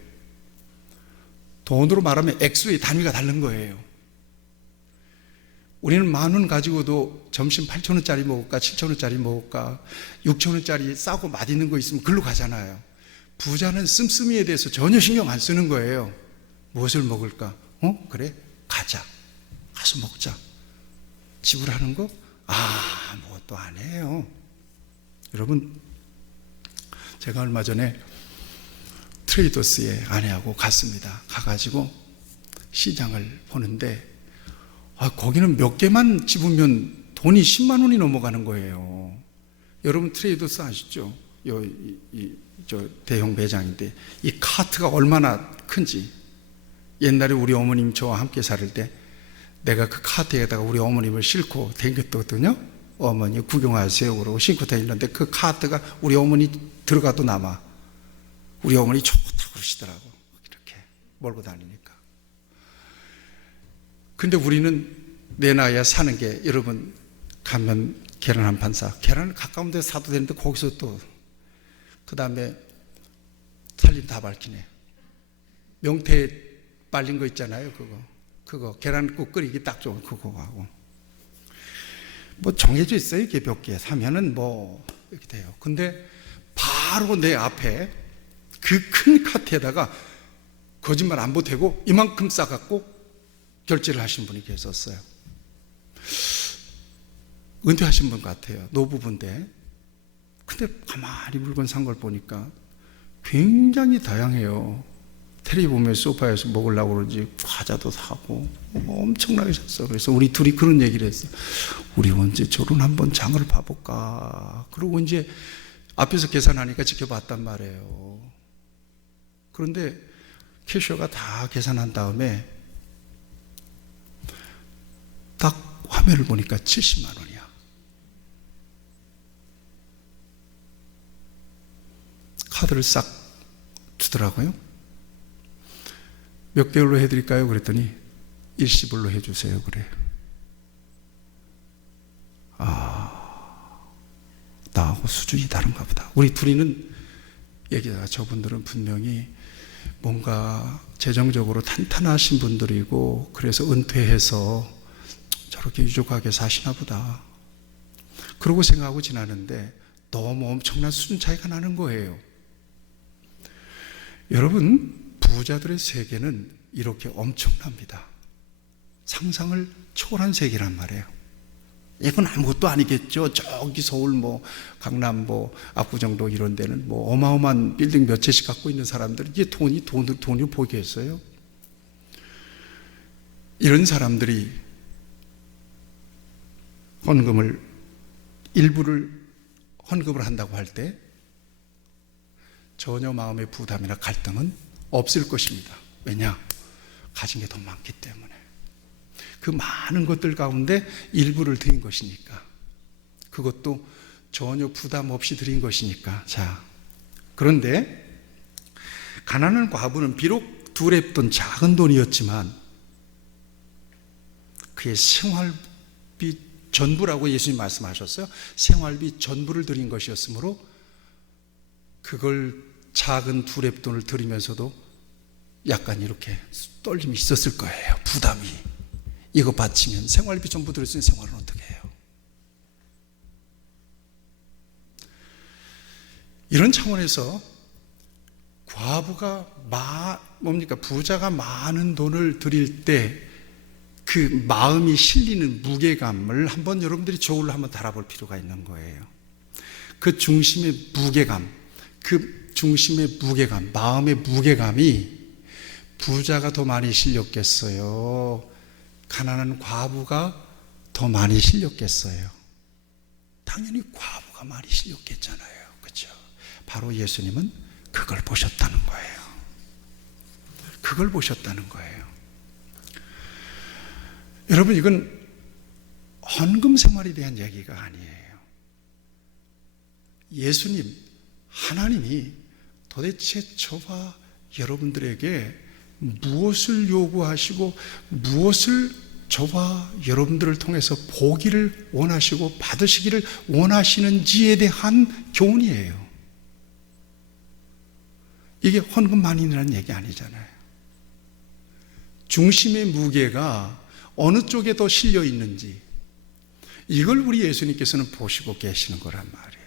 돈으로 말하면 액수의 단위가 다른 거예요. 우리는 10,000원 가지고도 점심 8,000원짜리 먹을까 7,000원짜리 먹을까 6,000원짜리 싸고 맛있는 거 있으면 글로 가잖아요. 부자는 씀씀이에 대해서 전혀 신경 안 쓰는 거예요. 무엇을 먹을까? 그래 가자. 가서 먹자. 지불하는 거? 아무것도 안 해요. 여러분, 제가 얼마 전에 트레이더스에 아내하고 갔습니다. 가가지고 시장을 보는데 거기는 몇 개만 집으면 돈이 10만 원이 넘어가는 거예요. 여러분 트레이더스 아시죠? 저 대형 매장인데 이 카트가 얼마나 큰지. 옛날에 우리 어머님 저와 함께 살 때 내가 그 카트에다가 우리 어머님을 싣고 댕겼거든요. 어머니 구경하세요 그러고 싣고 다니는데 그 카트가 우리 어머니 들어가도 남아. 우리 어머니 좋다고 그러시더라고. 이렇게 몰고 다니니까. 근데 우리는 내 나이에 사는 게, 여러분 가면 계란 한 판 사. 계란을 가까운 데서 사도 되는데 거기서 또 그 다음에 살림 다 밝히네. 명태 빨린 거 있잖아요. 그거 계란국 끓이기 딱 좋은 그거 하고. 뭐 정해져 있어요. 이게 몇 개 사면은 뭐 이렇게 돼요. 근데 바로 내 앞에 그 큰 카트에다가 거짓말 안 보태고 이만큼 싸갖고 결제를 하신 분이 계셨어요. 은퇴하신 분 같아요. 노부부인데. 근데 가만히 물건 산 걸 보니까 굉장히 다양해요. 텔레비 보면서 소파에서 먹으려고 그러지 과자도 사고 엄청나게 샀어. 그래서 우리 둘이 그런 얘기를 했어. 우리 언제 저런 한번 장을 봐볼까. 그러고 이제 앞에서 계산하니까 지켜봤단 말이에요. 그런데 캐셔가 다 계산한 다음에 딱 화면을 보니까 70만 원이야. 카드를 싹 주더라고요. 몇 개월로 해드릴까요? 그랬더니 일시불로 해주세요. 그래. 나하고 수준이 다른가 보다. 우리 둘이는 얘기하다가 저분들은 분명히 뭔가 재정적으로 탄탄하신 분들이고 그래서 은퇴해서 저렇게 유족하게 사시나 보다. 그러고 생각하고 지나는데 너무 엄청난 수준 차이가 나는 거예요. 여러분, 부자들의 세계는 이렇게 엄청납니다. 상상을 초월한 세계란 말이에요. 이건 아무것도 아니겠죠. 저기 서울 강남 압구정동 이런 데는 어마어마한 빌딩 몇 채씩 갖고 있는 사람들, 이게 돈을 보겠어요? 이런 사람들이 일부를 헌금을 한다고 할 때 전혀 마음의 부담이나 갈등은 없을 것입니다. 왜냐? 가진 게 더 많기 때문에. 그 많은 것들 가운데 일부를 드린 것이니까. 그것도 전혀 부담 없이 드린 것이니까. 자, 그런데 가난한 과부는 비록 두렵던 작은 돈이었지만 그의 생활비 전부라고 예수님 말씀하셨어요. 생활비 전부를 드린 것이었으므로 그걸 작은 두렵돈을 드리면서도 약간 이렇게 떨림이 있었을 거예요. 부담이. 이거 바치면 생활비 전부 들을 수 있는 생활은 어떻게 해요? 이런 차원에서 과부가 부자가 많은 돈을 드릴 때 그 마음이 실리는 무게감을 한번 여러분들이 저울로 한번 달아볼 필요가 있는 거예요. 그 중심의 무게감, 마음의 무게감이 부자가 더 많이 실렸겠어요? 가난한 과부가 더 많이 실렸겠어요? 당연히 과부가 많이 실렸겠잖아요. 그렇죠? 바로 예수님은 그걸 보셨다는 거예요. 그걸 보셨다는 거예요. 여러분, 이건 헌금 생활에 대한 얘기가 아니에요. 예수님, 하나님이 도대체 저와 여러분들에게 무엇을 요구하시고 무엇을 저와 여러분들을 통해서 보기를 원하시고 받으시기를 원하시는지에 대한 교훈이에요. 이게 헌금만인이라는 얘기 아니잖아요. 중심의 무게가 어느 쪽에 더 실려 있는지, 이걸 우리 예수님께서는 보시고 계시는 거란 말이에요.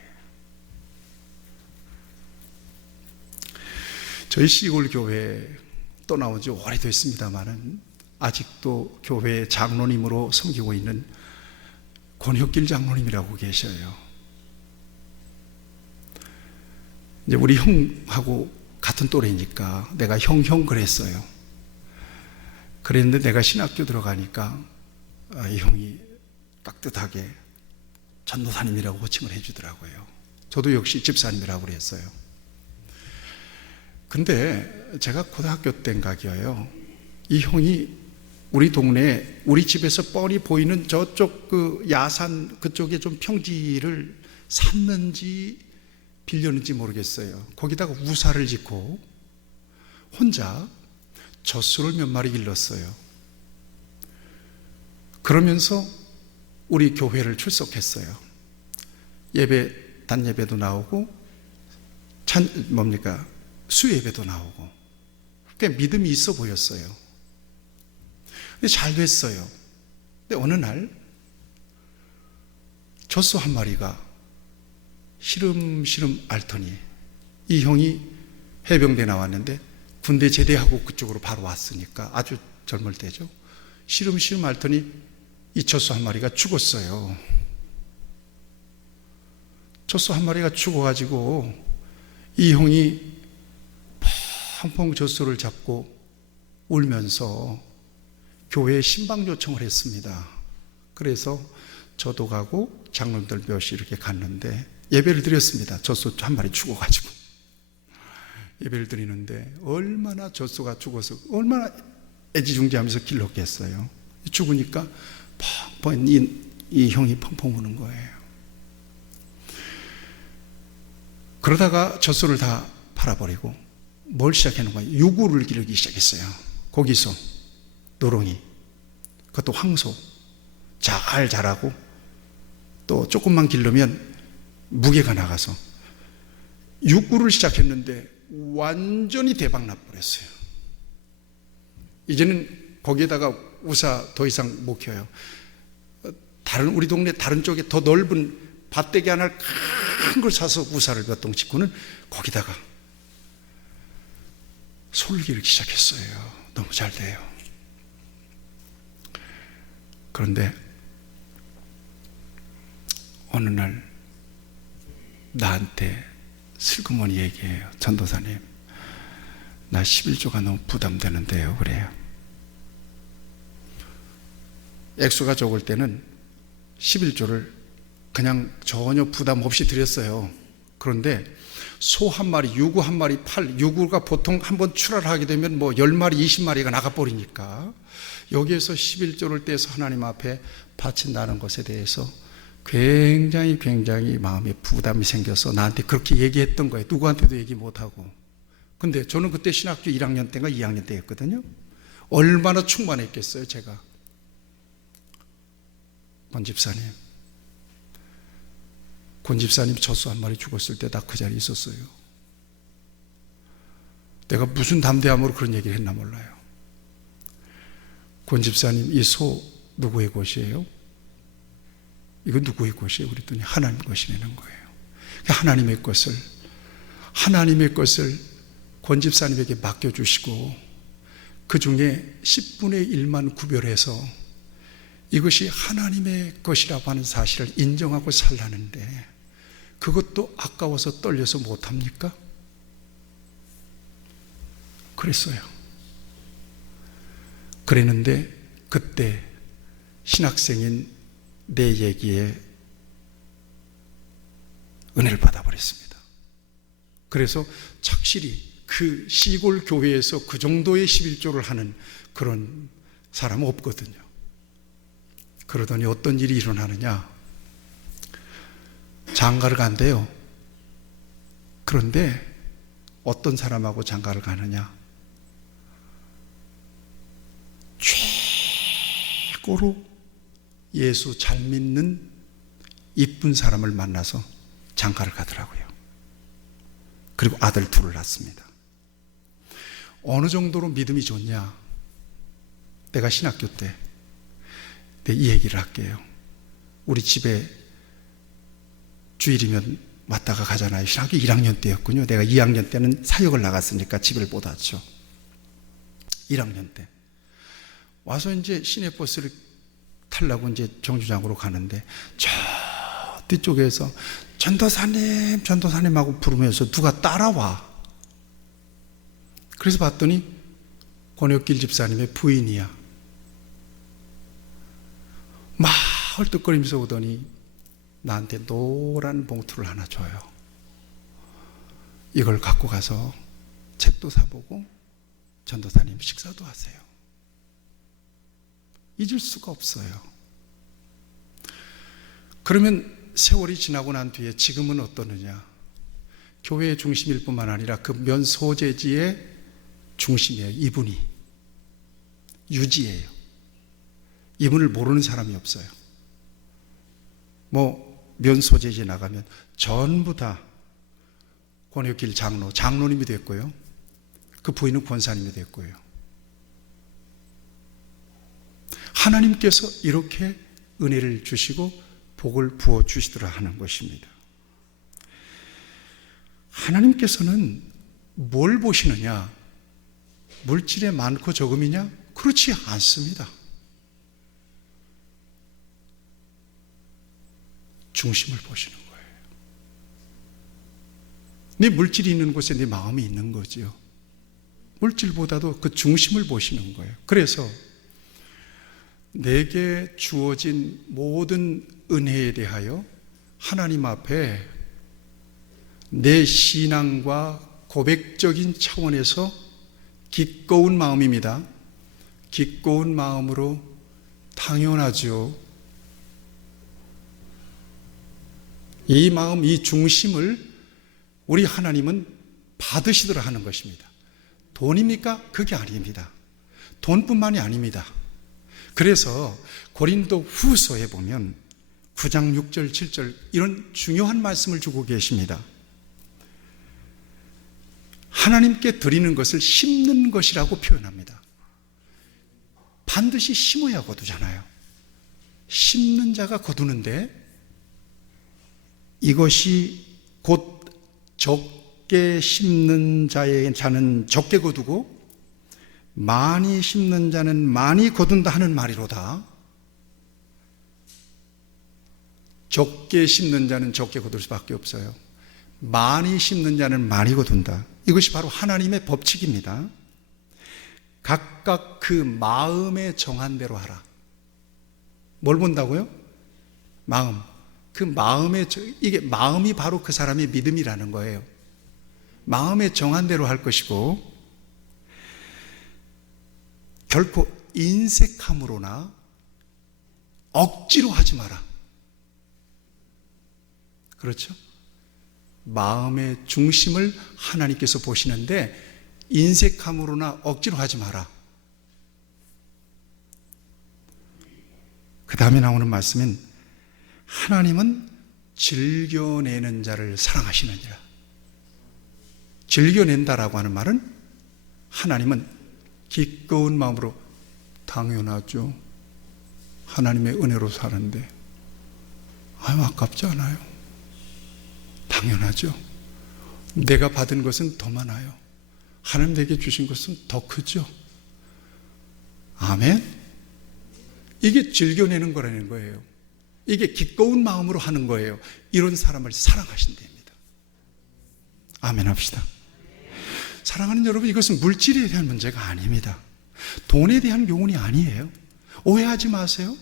저희 시골 교회 떠나온 지 오래됐습니다만은 아직도 교회 장로님으로 섬기고 있는 권혁길 장로님이라고 계셔요. 이제 우리 형하고 같은 또래니까 내가 형 그랬어요. 그랬는데 내가 신학교 들어가니까 이 형이 깍듯하게 전도사님이라고 호칭을 해주더라고요. 저도 역시 집사님이라고 그랬어요. 근데 제가 고등학교 때인가요, 이 형이 우리 동네에 우리 집에서 뻔히 보이는 저쪽 그 야산 그쪽에 좀 평지를 샀는지 빌렸는지 모르겠어요. 거기다가 우사를 짓고 혼자 젖소를 몇 마리 길렀어요. 그러면서 우리 교회를 출석했어요. 예배, 단예배도 나오고 수예배도 나오고 꽤 믿음이 있어 보였어요. 근데 잘 됐어요. 근데 어느 날 젖소 한 마리가 시름시름 앓더니 이 형이 해병대 나왔는데 군대 제대하고 그쪽으로 바로 왔으니까 아주 젊을 때죠. 시름시름 앓더니 이 젖소 한 마리가 죽었어요. 젖소 한 마리가 죽어가지고 이 형이 펑펑 젖소를 잡고 울면서 교회에 신방 요청을 했습니다. 그래서 저도 가고 장로님들 몇이 이렇게 갔는데 예배를 드렸습니다. 젖소 한 마리 죽어가지고 예배를 드리는데 얼마나 젖소가 죽어서 얼마나 애지중지하면서 길렀겠어요. 죽으니까 펑펑 이 형이 펑펑 우는 거예요. 그러다가 젖소를 다 팔아버리고 뭘 시작하는 거예요? 유구를 기르기 시작했어요. 거기서 노롱이, 그것도 황소 잘 자라고 또 조금만 기르면 무게가 나가서 육구를 시작했는데 완전히 대박 나버렸어요. 이제는 거기에다가 우사 더 이상 못 켜요. 우리 동네 다른 쪽에 더 넓은 밭대기 하나를 큰 걸 사서 우사를 몇 동 짓고는 거기다가 소를 기르기 시작했어요. 너무 잘 돼요. 그런데 어느 날 나한테 슬그머니 얘기해요. 전도사님, 나 11조가 너무 부담되는데요. 그래요. 액수가 적을 때는 11조를 그냥 전혀 부담 없이 드렸어요. 그런데 소 한 마리, 유구 한 마리, 유구가 보통 한번 출하를 하게 되면 뭐 10마리, 20마리가 나가버리니까 여기에서 11조를 떼서 하나님 앞에 바친다는 것에 대해서 굉장히 마음에 부담이 생겨서 나한테 그렇게 얘기했던 거예요. 누구한테도 얘기 못하고. 근데 저는 그때 신학교 1학년 때인가 2학년 때였거든요. 얼마나 충만했겠어요, 제가. 권 집사님 젖소 한 마리 죽었을 때 나 그 자리에 있었어요. 내가 무슨 담대함으로 그런 얘기를 했나 몰라요. 권 집사님, 이 소 누구의 것이에요? 이거 누구의 것이에요? 그랬더니 하나님 것이라는 거예요. 하나님의 것을 권 집사님에게 맡겨주시고 그 중에 10분의 1만 구별해서 이것이 하나님의 것이라고 하는 사실을 인정하고 살라는데 그것도 아까워서 떨려서 못합니까? 그랬어요. 그랬는데 그때 신학생인 내 얘기에 은혜를 받아버렸습니다. 그래서 착실히 그 시골 교회에서 그 정도의 11조를 하는 그런 사람은 없거든요. 그러더니 어떤 일이 일어나느냐, 장가를 간대요. 그런데 어떤 사람하고 장가를 가느냐, 최고로 예수 잘 믿는 이쁜 사람을 만나서 장가를 가더라고요. 그리고 아들 둘을 낳습니다. 어느 정도로 믿음이 좋냐? 내가 신학교 때 이 얘기를 할게요. 우리 집에 주일이면 왔다가 가잖아요. 신학교 1학년 때였군요. 내가 2학년 때는 사역을 나갔으니까 집을 못 왔죠. 1학년 때 와서 이제 시내버스를 타려고 이제 정류장으로 가는데 저 뒤쪽에서 전도사님, 전도사님 하고 부르면서 누가 따라와. 그래서 봤더니 권혁길 집사님의 부인이야. 막 헐떡거리면서 오더니 나한테 노란 봉투를 하나 줘요. 이걸 갖고 가서 책도 사보고 전도사님 식사도 하세요. 잊을 수가 없어요. 그러면 세월이 지나고 난 뒤에 지금은 어떠느냐? 교회의 중심일 뿐만 아니라 그 면 소재지의 중심이에요. 이분이 유지예요. 이분을 모르는 사람이 없어요. 면 소재지에 나가면 전부 다 권혁길 장로님이 됐고요. 그 부인은 권사님이 됐고요. 하나님께서 이렇게 은혜를 주시고 복을 부어 주시더라 하는 것입니다. 하나님께서는 뭘 보시느냐? 물질의 많고 적음이냐? 그렇지 않습니다. 중심을 보시는 거예요. 네 물질이 있는 곳에 네 마음이 있는 거지요. 물질보다도 그 중심을 보시는 거예요. 그래서 내게 주어진 모든 은혜에 대하여 하나님 앞에 내 신앙과 고백적인 차원에서 기꺼운 마음입니다. 기꺼운 마음으로 당연하죠. 이 마음, 이 중심을 우리 하나님은 받으시더라 하는 것입니다. 돈입니까? 그게 아닙니다. 돈뿐만이 아닙니다. 그래서 고린도 후서에 보면 9장 6절 7절 이런 중요한 말씀을 주고 계십니다. 하나님께 드리는 것을 심는 것이라고 표현합니다. 반드시 심어야 거두잖아요. 심는 자가 거두는데 이것이 곧 적게 심는 자는 적게 거두고 많이 심는 자는 많이 거둔다 하는 말이로다. 적게 심는 자는 적게 거둘 수밖에 없어요. 많이 심는 자는 많이 거둔다. 이것이 바로 하나님의 법칙입니다. 각각 그 마음에 정한 대로 하라. 뭘 본다고요? 마음. 그 마음에, 이게 마음이 바로 그 사람의 믿음이라는 거예요. 마음에 정한 대로 할 것이고, 결코 인색함으로나 억지로 하지 마라. 그렇죠? 마음의 중심을 하나님께서 보시는데 인색함으로나 억지로 하지 마라. 그 다음에 나오는 말씀은 하나님은 즐겨내는 자를 사랑하시느니라. 즐겨낸다라고 하는 말은 하나님은 기꺼운 마음으로 당연하죠. 하나님의 은혜로 사는데 아깝지 않아요. 당연하죠. 내가 받은 것은 더 많아요. 하나님 내게 주신 것은 더 크죠. 아멘. 이게 즐겨내는 거라는 거예요. 이게 기꺼운 마음으로 하는 거예요. 이런 사람을 사랑하신답니다. 아멘 합시다. 사랑하는 여러분, 이것은 물질에 대한 문제가 아닙니다. 돈에 대한 교훈이 아니에요. 오해하지 마세요.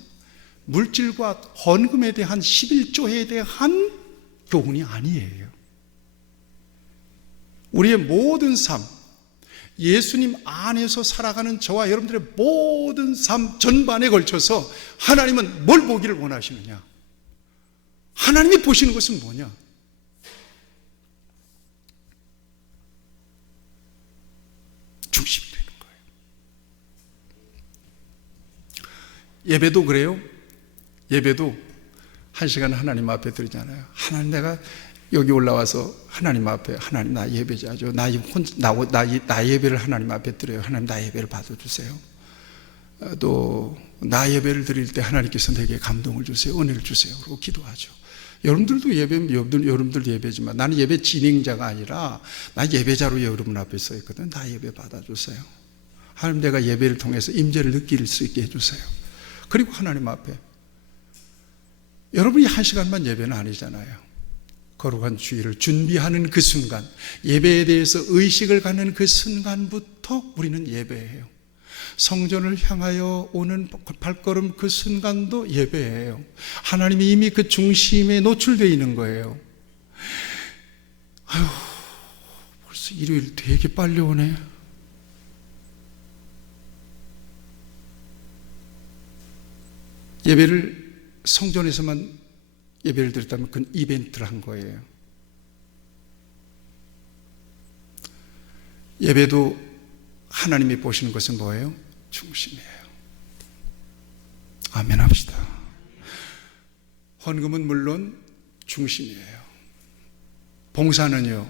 물질과 헌금에 대한 11조에 대한 교훈이 아니에요. 우리의 모든 삶, 예수님 안에서 살아가는 저와 여러분들의 모든 삶 전반에 걸쳐서 하나님은 뭘 보기를 원하시느냐? 하나님이 보시는 것은 뭐냐? 중심이 되는 거예요. 예배도 그래요. 예배도 1시간 하나님 앞에 드리잖아요. 하나님, 내가 여기 올라와서 하나님 앞에, 하나님 나 예배자죠. 나 예배를 하나님 앞에 드려요. 하나님 나 예배를 받아주세요. 또 나 예배를 드릴 때 하나님께서 내게 감동을 주세요. 은혜를 주세요. 그리고 기도하죠. 여러분들도 여러분들 예배지만 나는 예배 진행자가 아니라 나 예배자로 여러분 앞에 서 있거든. 나 예배 받아주세요. 하나님, 내가 예배를 통해서 임재를 느낄 수 있게 해주세요. 그리고 하나님 앞에, 여러분이 1시간만 예배는 아니잖아요. 거룩한 주일을 준비하는 그 순간, 예배에 대해서 의식을 갖는 그 순간부터 우리는 예배해요. 성전을 향하여 오는 발걸음 그 순간도 예배예요. 하나님이 이미 그 중심에 노출되어 있는 거예요. 아유, 벌써 일요일 되게 빨리 오네. 예배를 성전에서만 예배를 드렸다면 그건 이벤트를 한 거예요. 예배도 하나님이 보시는 것은 뭐예요? 중심이에요. 아멘 합시다. 헌금은 물론 중심이에요. 봉사는요,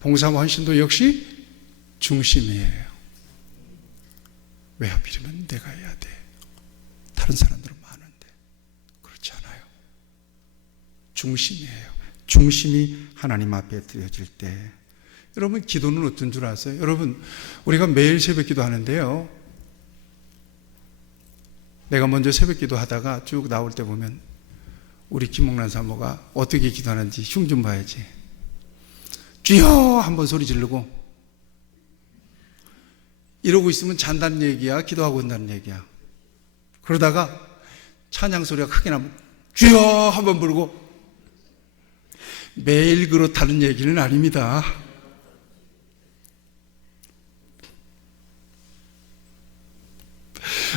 봉사와 헌신도 역시 중심이에요. 왜 하필이면 내가 해야 돼? 다른 사람들은 많은데. 그렇지 않아요. 중심이에요. 중심이 하나님 앞에 드려질 때, 여러분, 기도는 어떤 줄 아세요? 여러분, 우리가 매일 새벽 기도 하는데요, 내가 먼저 새벽 기도 하다가 쭉 나올 때 보면 우리 김목란 사모가 어떻게 기도하는지 흉 좀 봐야지. 주여! 한번 소리 지르고, 이러고 있으면 잔다는 얘기야, 기도하고 있다는 얘기야. 그러다가 찬양 소리가 크게 나면 주여! 한번 부르고. 매일 그렇다는 얘기는 아닙니다.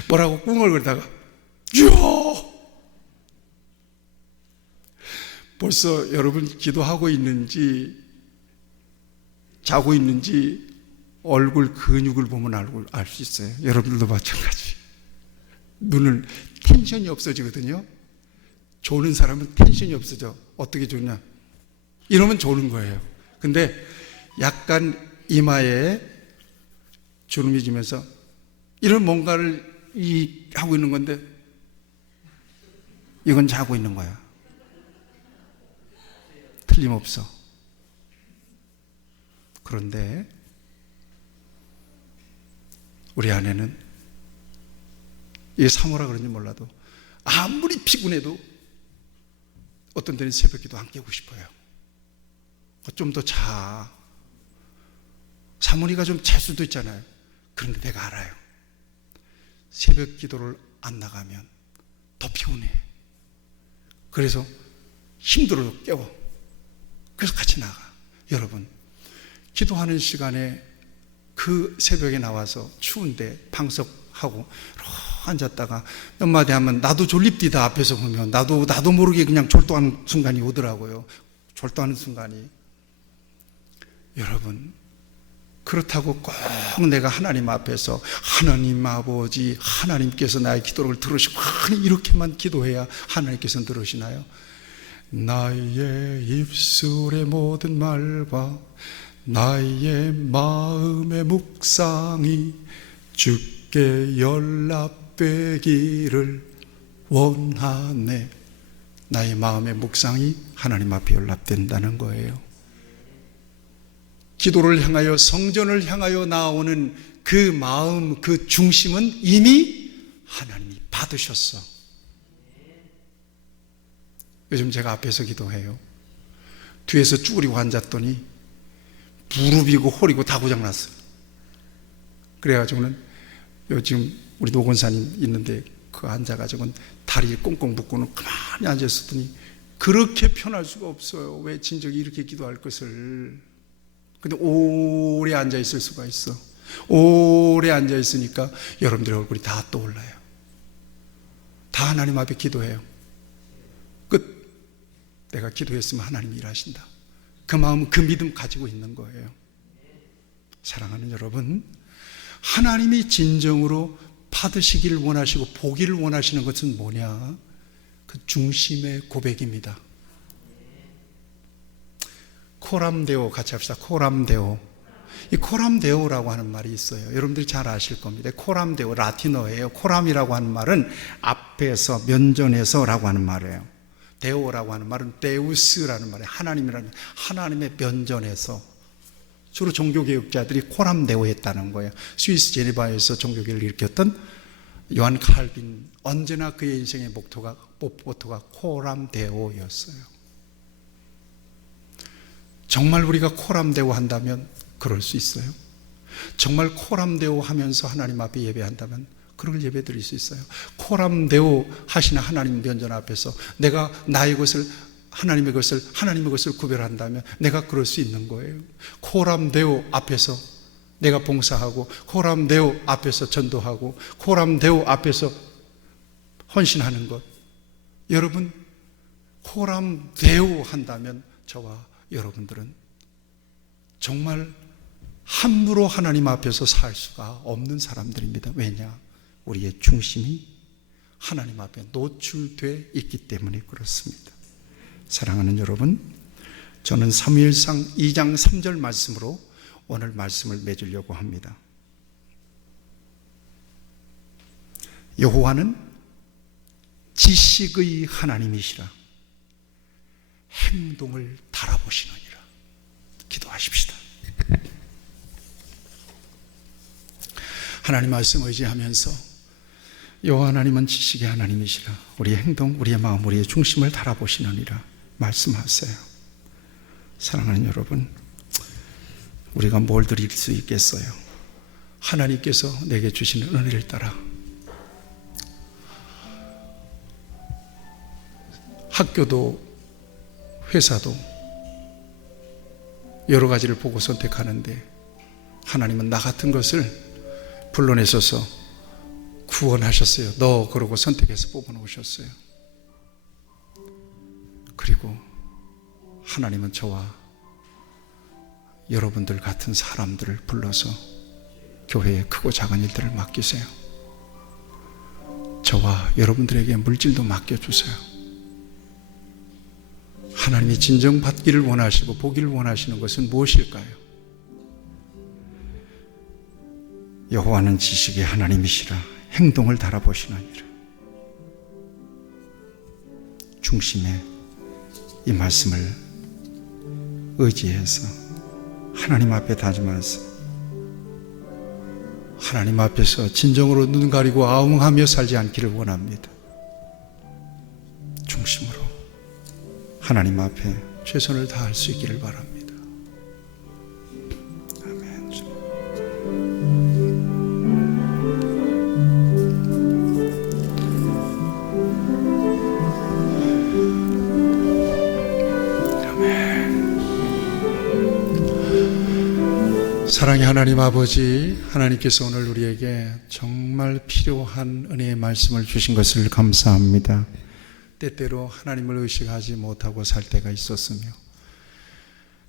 뭐라고 꿍얼거리다가 주여! 벌써 여러분 기도하고 있는지 자고 있는지 얼굴 근육을 보면 알 수 있어요. 여러분들도 마찬가지. 눈은 텐션이 없어지거든요. 조는 사람은 텐션이 없어져. 어떻게 조냐? 이러면 조는 거예요. 근데 약간 이마에 주름이 지면서 이런 뭔가를 하고 있는 건데 이건 자고 있는 거야. 틀림없어. 그런데 우리 아내는, 이게 사모라 그런지 몰라도 아무리 피곤해도 어떤 때는 새벽 기도 안 깨고 싶어요. 좀 더 자. 사모니가 좀 잘 수도 있잖아요. 그런데 내가 알아요. 새벽 기도를 안 나가면 더 피곤해. 그래서 힘들어도 깨워. 그래서 같이 나가. 여러분, 기도하는 시간에 그 새벽에 나와서 추운데 방석하고 앉았다가 몇 마디 하면 나도 졸립디다. 앞에서 보면 나도 모르게 그냥 졸도하는 순간이 오더라고요. 졸도하는 순간이. 여러분, 그렇다고 꼭 내가 하나님 앞에서 하나님 아버지, 하나님께서 나의 기도를 들으시고 이렇게만 기도해야 하나님께서는 들으시나요? 나의 입술의 모든 말과 나의 마음의 묵상이 주께 연락되기를 원하네. 나의 마음의 묵상이 하나님 앞에 연락된다는 거예요. 기도를 향하여, 성전을 향하여 나오는 그 마음, 그 중심은 이미 하나님이 받으셨어. 요즘 제가 앞에서 기도해요. 뒤에서 쭈그리고 앉았더니 무릎이고 허리고 다 고장났어요. 그래가지고는 지금 우리 노건사님 있는데 그 앉아가지고는 다리 꽁꽁 묶고는 가만히 앉았었더니 그렇게 편할 수가 없어요. 왜 진적이 이렇게 기도할 것을. 근데 오래 앉아있을 수가 있어. 오래 앉아있으니까 여러분들의 얼굴이 다 떠올라요. 다 하나님 앞에 기도해요. 끝. 내가 기도했으면 하나님이 일하신다. 그 마음, 그 믿음 가지고 있는 거예요. 사랑하는 여러분, 하나님이 진정으로 받으시기를 원하시고 보기를 원하시는 것은 뭐냐? 그 중심의 고백입니다. 코람데오 같이 합시다. 코람데오. 이 코람데오라고 하는 말이 있어요. 여러분들이 잘 아실 겁니다. 코람데오 라틴어예요. 코람이라고 하는 말은 앞에서, 면전에서라고 하는 말이에요. 데오라고 하는 말은 데우스라는 말이에요. 하나님이라는, 하나님의 면전에서. 주로 종교개혁자들이 코람데오 했다는 거예요. 스위스 제네바에서 종교개혁을 일으켰던 요한 칼빈, 언제나 그의 인생의 목표가 코람데오였어요. 정말 우리가 코람데오 한다면 그럴 수 있어요. 정말 코람데오 하면서 하나님 앞에 예배한다면 그걸 예배 드릴 수 있어요. 코람데오 하시는 하나님 면전 앞에서 내가 나의 것을, 하나님의 것을 구별한다면 내가 그럴 수 있는 거예요. 코람데오 앞에서 내가 봉사하고, 코람데오 앞에서 전도하고, 코람데오 앞에서 헌신하는 것. 여러분, 코람데오 한다면 저와 여러분들은 정말 함부로 하나님 앞에서 살 수가 없는 사람들입니다. 왜냐? 우리의 중심이 하나님 앞에 노출되어 있기 때문에 그렇습니다. 사랑하는 여러분, 저는 사무엘상 2장 3절 말씀으로 오늘 말씀을 맺으려고 합니다. 여호와는 지식의 하나님이시라 행동을 달아보시느니라. 기도하십시다. 하나님 말씀 의지하면서 여호와 하나님은 지식의 하나님이시라 우리의 행동, 우리의 마음, 우리의 중심을 달아보시느니라 말씀하세요. 사랑하는 여러분, 우리가 뭘 드릴 수 있겠어요? 하나님께서 내게 주시는 은혜를 따라 학교도 회사도 여러 가지를 보고 선택하는데 하나님은 나 같은 것을 불러내셔서 구원하셨어요. 너 그러고 선택해서 뽑아놓으셨어요. 그리고 하나님은 저와 여러분들 같은 사람들을 불러서 교회의 크고 작은 일들을 맡기세요. 저와 여러분들에게 물질도 맡겨주세요. 하나님이 진정 받기를 원하시고 보기를 원하시는 것은 무엇일까요? 여호와는 지식의 하나님이시라 행동을 달아보시느니라. 중심에 이 말씀을 의지해서 하나님 앞에 다짐하서 하나님 앞에서 진정으로 눈 가리고 아웅하며 살지 않기를 원합니다. 중심으로 하나님 앞에 최선을 다할 수 있기를 바랍니다. 아멘. 아멘. 사랑의 하나님 아버지, 하나님께서 오늘 우리에게 정말 필요한 은혜의 말씀을 주신 것을 감사합니다. 때때로 하나님을 의식하지 못하고 살 때가 있었으며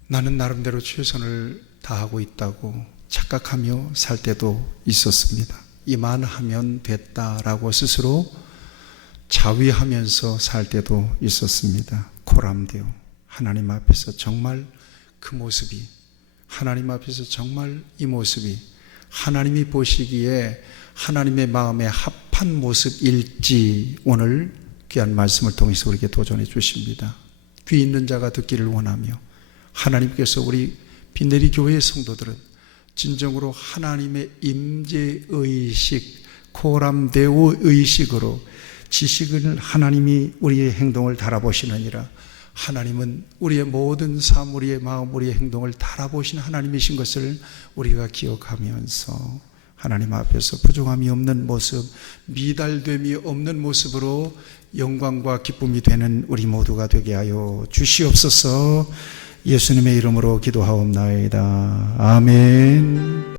나는 나름대로 최선을 다하고 있다고 착각하며 살 때도 있었습니다. 이만하면 됐다라고 스스로 자위하면서 살 때도 있었습니다. 코람데오, 하나님 앞에서 정말 그 모습이, 하나님 앞에서 정말 이 모습이 하나님이 보시기에 하나님의 마음에 합한 모습일지 오늘 귀한 말씀을 통해서 우리에게 도전해 주십니다. 귀 있는 자가 듣기를 원하며 하나님께서 우리 빈내리 교회의 성도들은 진정으로 하나님의 임재의식, 코람데오 의식으로 지식을 하나님이 우리의 행동을 달아보시느니라. 하나님은 우리의 모든 삶, 우리의 마음, 우리의 행동을 달아보시는 하나님이신 것을 우리가 기억하면서 하나님 앞에서 부족함이 없는 모습, 미달됨이 없는 모습으로 영광과 기쁨이 되는 우리 모두가 되게 하여 주시옵소서. 예수님의 이름으로 기도하옵나이다. 아멘.